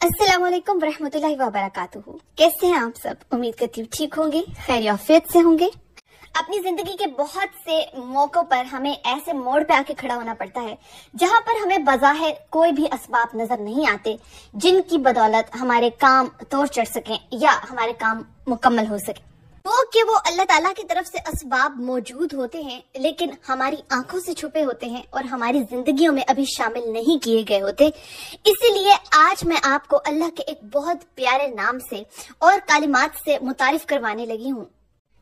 अस्सलाम वालेकुम रहमतुल्लाहि व बरकातुहू। कैसे हैं आप सब? उम्मीद करती हूँ ठीक होंगे, खैरियत से होंगे। अपनी जिंदगी के बहुत से मौकों पर हमें ऐसे मोड़ पे आके खड़ा होना पड़ता है जहाँ पर हमें बज़ाहिर कोई भी असबाब नजर नहीं आते जिनकी बदौलत हमारे काम तोड़ चढ़ सकें या हमारे काम मुकम्मल हो सके। वो अल्लाह ताला की तरफ से असबाब मौजूद होते हैं लेकिन हमारी आंखों से छुपे होते हैं और हमारी जिंदगियों में अभी शामिल नहीं किए गए होते। इसीलिए आज मैं आपको अल्लाह के एक बहुत प्यारे नाम से और कालिमात से मुतारिफ करवाने लगी हूँ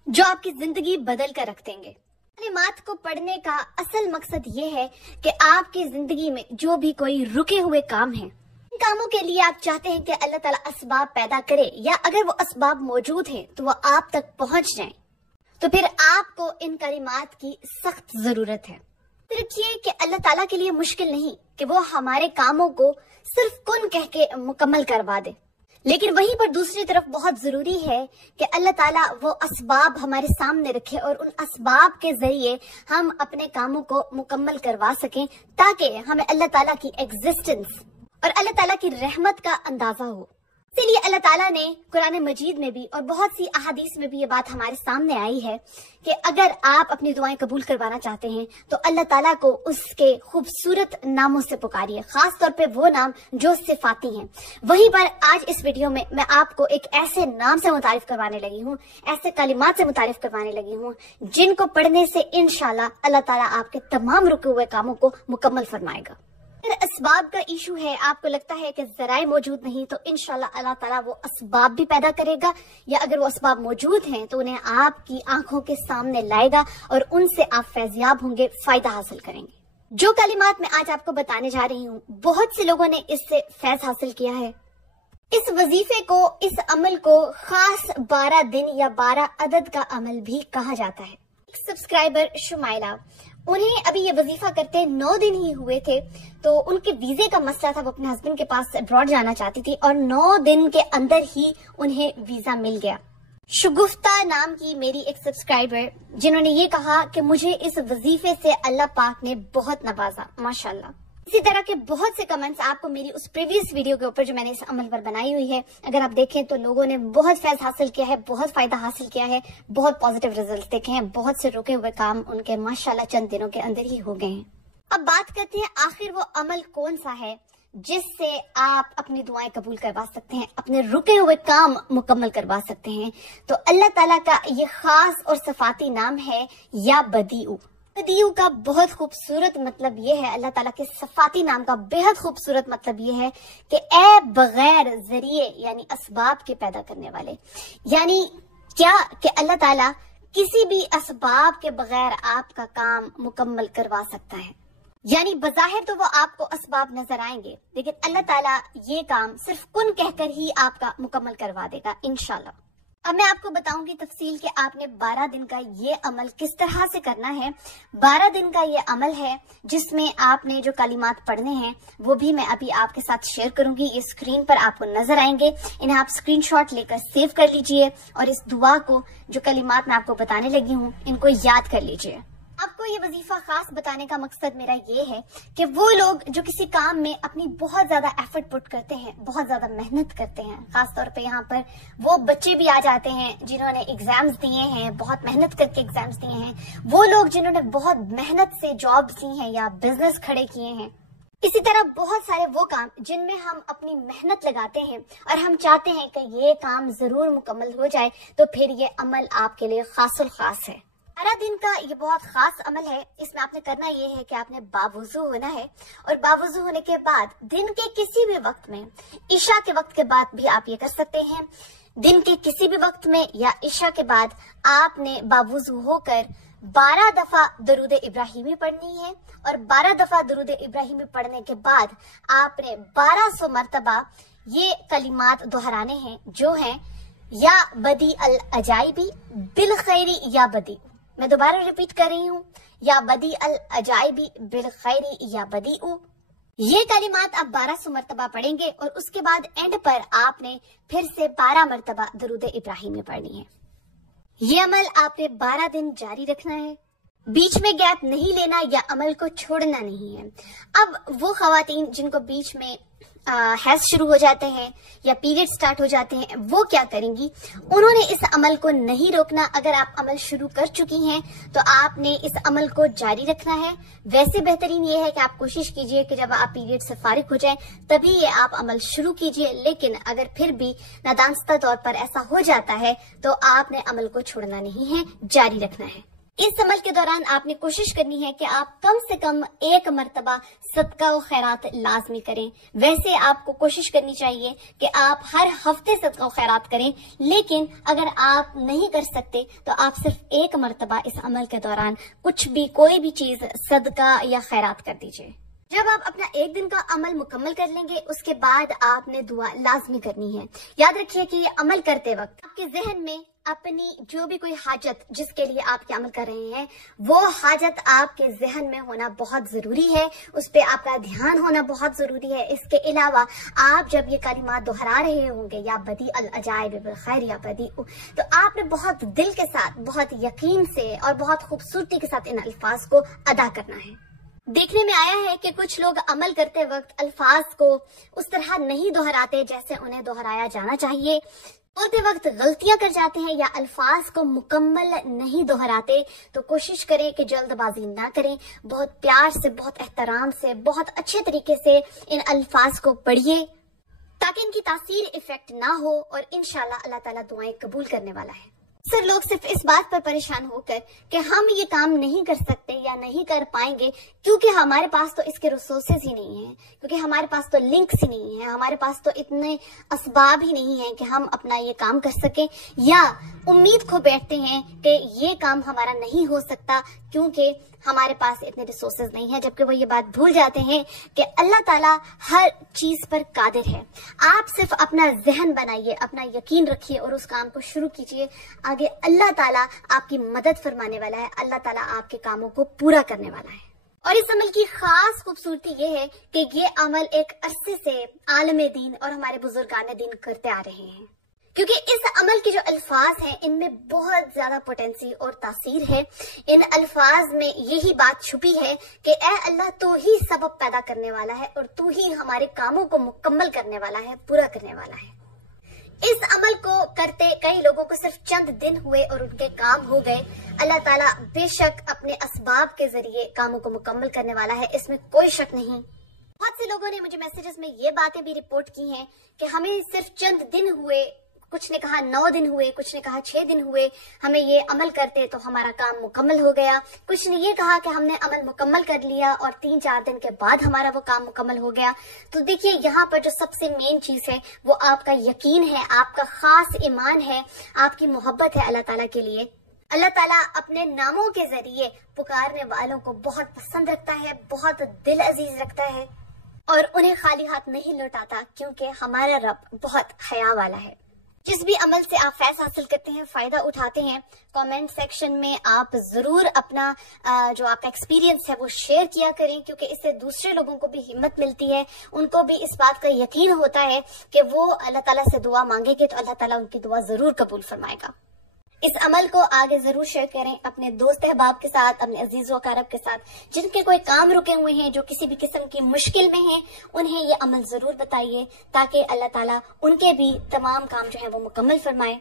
जो आपकी जिंदगी बदल कर रख देंगे। कालिमात को पढ़ने का असल मकसद ये है कि आपकी जिंदगी में जो भी कोई रुके हुए काम है, कामों के लिए आप चाहते हैं कि अल्लाह ताला असबाब पैदा करे या अगर वो असबाब मौजूद हैं तो वो आप तक पहुंच जाएं, तो फिर आपको इन कलिमात की सख्त जरूरत है। देखिए कि अल्लाह ताला के लिए मुश्किल नहीं कि वो हमारे कामों को सिर्फ कुन कह के मुकम्मल करवा दे, लेकिन वहीं पर दूसरी तरफ बहुत जरूरी है कि अल्लाह ताला वो असबाब हमारे सामने रखे और उन असबाब के जरिए हम अपने कामों को मुकम्मल करवा सकें ताकि हमें अल्लाह ताला की एग्जिस्टेंस और अल्लाह ताला की रहमत का अंदाजा हो। इसीलिए अल्लाह ताला ने कुरान मजीद में भी और बहुत सी अहादीस में भी ये बात हमारे सामने आई है कि अगर आप अपनी दुआएं कबूल करवाना चाहते हैं तो अल्लाह ताला को उसके खूबसूरत नामों से पुकारिए, खास तौर पे वो नाम जो सिफाती हैं। वहीं पर आज इस वीडियो में मैं आपको एक ऐसे नाम से मुतारिफ करवाने लगी हूँ, ऐसे कलिमात से मुतारिफ करवाने लगी हूँ जिनको पढ़ने से इंशाल्लाह अल्लाह ताला आपके तमाम रुके हुए कामों को मुकम्मल फरमाएगा। अगर असबाब का इशू है, आपको लगता है कि जराए मौजूद नहीं, तो इंशाल्लाह अल्लाह ताला वो असबाब भी पैदा करेगा या अगर वो असबाब मौजूद हैं तो उन्हें आपकी आंखों के सामने लाएगा और उनसे आप फैज़याब होंगे, फायदा हासिल करेंगे। जो कलिमात मैं आज आपको बताने जा रही हूँ, बहुत से लोगों ने इससे फैज हासिल किया है। इस वजीफे को, इस अमल को खास 12 दिन या 12 अदद का अमल भी कहा जाता है। एक सब्सक्राइबर शुमाइला, उन्हें अभी ये वजीफा करते 9 दिन ही हुए थे, तो उनके वीजे का मसला था, वो अपने हस्बैंड के पास अब्रॉड जाना चाहती थी और 9 दिन के अंदर ही उन्हें वीजा मिल गया। शुगुफ्ता नाम की मेरी एक सब्सक्राइबर जिन्होंने ये कहा कि मुझे इस वजीफे से अल्लाह पाक ने बहुत नवाजा, माशाल्लाह। इसी तरह के बहुत से कमेंट्स आपको मेरी उस प्रीवियस वीडियो के ऊपर जो मैंने इस अमल पर बनाई हुई है, अगर आप देखें तो लोगों ने बहुत फैज हासिल किया है, बहुत फायदा हासिल किया है, बहुत पॉजिटिव रिजल्ट देखे हैं, बहुत से रुके हुए काम उनके माशाल्लाह चंद दिनों के अंदर ही हो गए हैं। अब बात करते हैं आखिर वो अमल कौन सा है जिससे आप अपनी दुआएं कबूल करवा सकते हैं, अपने रुके हुए काम मुकम्मल करवा सकते हैं। तो अल्लाह ताला का ये खास और सफाती नाम है या बदीउ। बदीउ का बहुत खूबसूरत मतलब ये है, अल्लाह ताला के सफाती नाम का बेहद खूबसूरत मतलब ये है कि ए बगैर जरिए यानी असबाब के पैदा करने वाले। यानी क्या कि अल्लाह ताला किसी भी असबाब के बगैर आपका काम मुकम्मल करवा सकता है। यानी बज़ाहिर तो वो आपको असबाब नजर आएंगे लेकिन अल्लाह ताला ये काम सिर्फ कुन कहकर ही आपका मुकम्मल करवा देगा इंशाल्लाह। अब मैं आपको बताऊंगी तफसील कि आपने 12 दिन का ये अमल किस तरह से करना है। 12 दिन का ये अमल है जिसमें आपने जो कलिमात पढ़ने हैं वो भी मैं अभी आपके साथ शेयर करूंगी। ये स्क्रीन पर आपको नजर आएंगे, इन्हें आप स्क्रीनशॉट लेकर सेव कर लीजिए और इस दुआ को, जो कलिमात मैं आपको बताने लगी हूँ, इनको याद कर लीजिए। आपको ये वजीफा खास बताने का मकसद मेरा ये है कि वो लोग जो किसी काम में अपनी बहुत ज्यादा एफर्ट पुट करते हैं, बहुत ज्यादा मेहनत करते हैं, खास तौर पे यहाँ पर वो बच्चे भी आ जाते हैं जिन्होंने एग्जाम्स दिए हैं, बहुत मेहनत करके एग्जाम्स दिए हैं, वो लोग जिन्होंने बहुत मेहनत से जॉब्स ली हैं या बिजनेस खड़े किए हैं। इसी तरह बहुत सारे वो काम जिनमें हम अपनी मेहनत लगाते हैं और हम चाहते हैं कि ये काम जरूर मुकम्मल हो जाए, तो फिर ये अमल आपके लिए खासुल खास है। 12 दिन का ये बहुत खास अमल है। इसमें आपने करना ये है कि आपने बावुजू होना है और बावुजू होने के बाद दिन के किसी भी वक्त में, ईशा के वक्त के बाद भी आप ये कर सकते हैं, दिन के किसी भी वक्त में या ईशा के बाद आपने बावुजू होकर 12 दफा दरूद इब्राहिमी पढ़नी है और 12 दफा दरूद इब्राहिमी पढ़ने के बाद आपने 1200 मरतबा ये कलिमात दोहराने हैं जो हैं या बदी अल अजाइबी बिल खैरी या बदी। मैं दोबारा रिपीट कर रही हूँ, या बदी अल अजाइबी बिल खैरी या बदीउ। ये कलिमात आप 1200 मरतबा पढ़ेंगे और उसके बाद एंड पर आपने फिर से 12 मरतबा दरूद इब्राहिमी पढ़नी है। ये अमल आपने 12 दिन जारी रखना है, बीच में गैप नहीं लेना या अमल को छोड़ना नहीं है। अब वो खवातीन जिनको बीच में हैज शुरू हो जाते हैं या पीरियड स्टार्ट हो जाते हैं, वो क्या करेंगी? उन्होंने इस अमल को नहीं रोकना। अगर आप अमल शुरू कर चुकी हैं तो आपने इस अमल को जारी रखना है। वैसे बेहतरीन ये है कि आप कोशिश कीजिए कि जब आप पीरियड से फारिग हो जाएं तभी ये आप अमल शुरू कीजिए, लेकिन अगर फिर भी नादानस्ता तौर पर ऐसा हो जाता है तो आपने अमल को छोड़ना नहीं है, जारी रखना है। इस अमल के दौरान आपने कोशिश करनी है कि आप कम से कम 1 मरतबा सदका व खैरात लाजमी करें। वैसे आपको कोशिश करनी चाहिए कि आप हर हफ्ते सदका व खैरात करें, लेकिन अगर आप नहीं कर सकते तो आप सिर्फ 1 मरतबा इस अमल के दौरान कुछ भी, कोई भी चीज सदका या खैरात कर दीजिए। जब आप अपना 1 दिन का अमल मुकम्मल कर लेंगे, उसके बाद आपने दुआ लाजमी करनी है। याद रखिए कि ये अमल करते वक्त आपके जहन में अपनी जो भी कोई हाजत जिसके लिए आप ये अमल कर रहे हैं, वो हाजत आपके जहन में होना बहुत जरूरी है, उस पे आपका ध्यान होना बहुत जरूरी है। इसके अलावा आप जब ये कलिमात दोहरा रहे होंगे, या बदी अल अजाइब बिल खैर या बदी, तो आपने बहुत दिल के साथ, बहुत यकीन से और बहुत खूबसूरती के साथ इन अल्फाज को अदा करना है। देखने में आया है कि कुछ लोग अमल करते वक्त अल्फाज को उस तरह नहीं दोहराते जैसे उन्हें दोहराया जाना चाहिए, बोलते वक्त गलतियां कर जाते हैं या अल्फाज को मुकम्मल नहीं दोहराते। तो कोशिश करें कि जल्दबाजी ना करें, बहुत प्यार से, बहुत एहतराम से, बहुत अच्छे तरीके से इन अल्फाज को पढ़िए ताकि इनकी तासीर इफेक्ट ना हो, और इंशाल्लाह अल्लाह ताला दुआएं कबूल करने वाला है। अक्सर लोग सिर्फ इस बात पर परेशान होकर कि हम ये काम नहीं कर सकते या नहीं कर पाएंगे क्योंकि हमारे पास तो इसके रिसोर्सेज ही नहीं है, क्योंकि हमारे पास तो लिंक्स ही नहीं है, हमारे पास तो इतने असबाब ही नहीं है कि हम अपना ये काम कर सके, या उम्मीद खो बैठते हैं कि ये काम हमारा नहीं हो सकता क्योंकि हमारे पास इतने रिसोर्सेज नहीं है, जबकि वो ये बात भूल जाते हैं कि अल्लाह ताला हर चीज पर कादिर है। आप सिर्फ अपना जहन बनाइए, अपना यकीन रखिए और उस काम को शुरू कीजिए। आगे अल्लाह ताला आपकी मदद फरमाने वाला है, अल्लाह ताला आपके कामों को पूरा करने वाला है। और इस अमल की खास खूबसूरती ये है कि ये अमल एक अरसे से आलमे दीन और हमारे बुजुर्गान दीन करते आ रहे हैं, क्योंकि इस अमल के जो अल्फाज हैं इनमें बहुत ज्यादा पोटेंसी और तासीर है। इन अल्फाज में यही बात छुपी है कि ए अल्लाह, तू ही सबब पैदा करने वाला है और तू ही हमारे कामों को मुकम्मल करने वाला है, पूरा करने वाला है। इस अमल को करते कई लोगों को सिर्फ चंद दिन हुए और उनके काम हो गए। अल्लाह ताला बेशक अपने असबाब के जरिए कामों को मुकम्मल करने वाला है, इसमें कोई शक नहीं। बहुत से लोगों ने मुझे मैसेजेस में ये बातें भी रिपोर्ट की हैं कि हमें सिर्फ चंद दिन हुए, कुछ ने कहा 9 दिन हुए, कुछ ने कहा 6 दिन हुए, हमें ये अमल करते तो हमारा काम मुकम्मल हो गया। कुछ ने ये कहा कि हमने अमल मुकम्मल कर लिया और 3-4 दिन के बाद हमारा वो काम मुकम्मल हो गया। तो देखिए, यहाँ पर जो सबसे मेन चीज है वो आपका यकीन है, आपका खास ईमान है, आपकी मोहब्बत है अल्लाह ताला के लिए। अल्लाह ताला अपने नामों के जरिए पुकारने वालों को बहुत पसंद रखता है, बहुत दिल अजीज रखता है, और उन्हें खाली हाथ नहीं लौटाता, क्योंकि हमारा रब बहुत हया वाला है। जिस भी अमल से आप फैज़ हासिल करते हैं, फायदा उठाते हैं, कमेंट सेक्शन में आप जरूर अपना जो आपका एक्सपीरियंस है वो शेयर किया करें, क्योंकि इससे दूसरे लोगों को भी हिम्मत मिलती है, उनको भी इस बात का यकीन होता है कि वो अल्लाह ताला से दुआ मांगेंगे तो अल्लाह ताला उनकी दुआ जरूर कबूल फरमाएगा। इस अमल को आगे जरूर शेयर करें अपने दोस्त अहबाब के साथ, अपने अजीज व अकारब के साथ, जिनके कोई काम रुके हुए हैं, जो किसी भी किस्म की मुश्किल में हैं, उन्हें ये अमल जरूर बताइए ताकि अल्लाह ताला उनके भी तमाम काम जो है वो मुकम्मल फरमाए।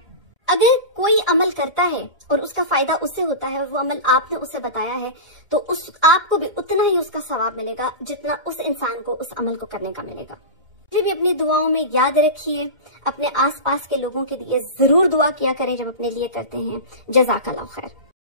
अगर कोई अमल करता है और उसका फायदा उससे होता है और वो अमल आपने उसे बताया है, तो उस आपको भी उतना ही उसका सवाब मिलेगा जितना उस इंसान को उस अमल को करने का मिलेगा। मुझे भी अपनी दुआओं में याद रखिए, अपने आसपास के लोगों के लिए जरूर दुआ किया करें जब अपने लिए करते हैं। जज़ाकल्लाह खैर।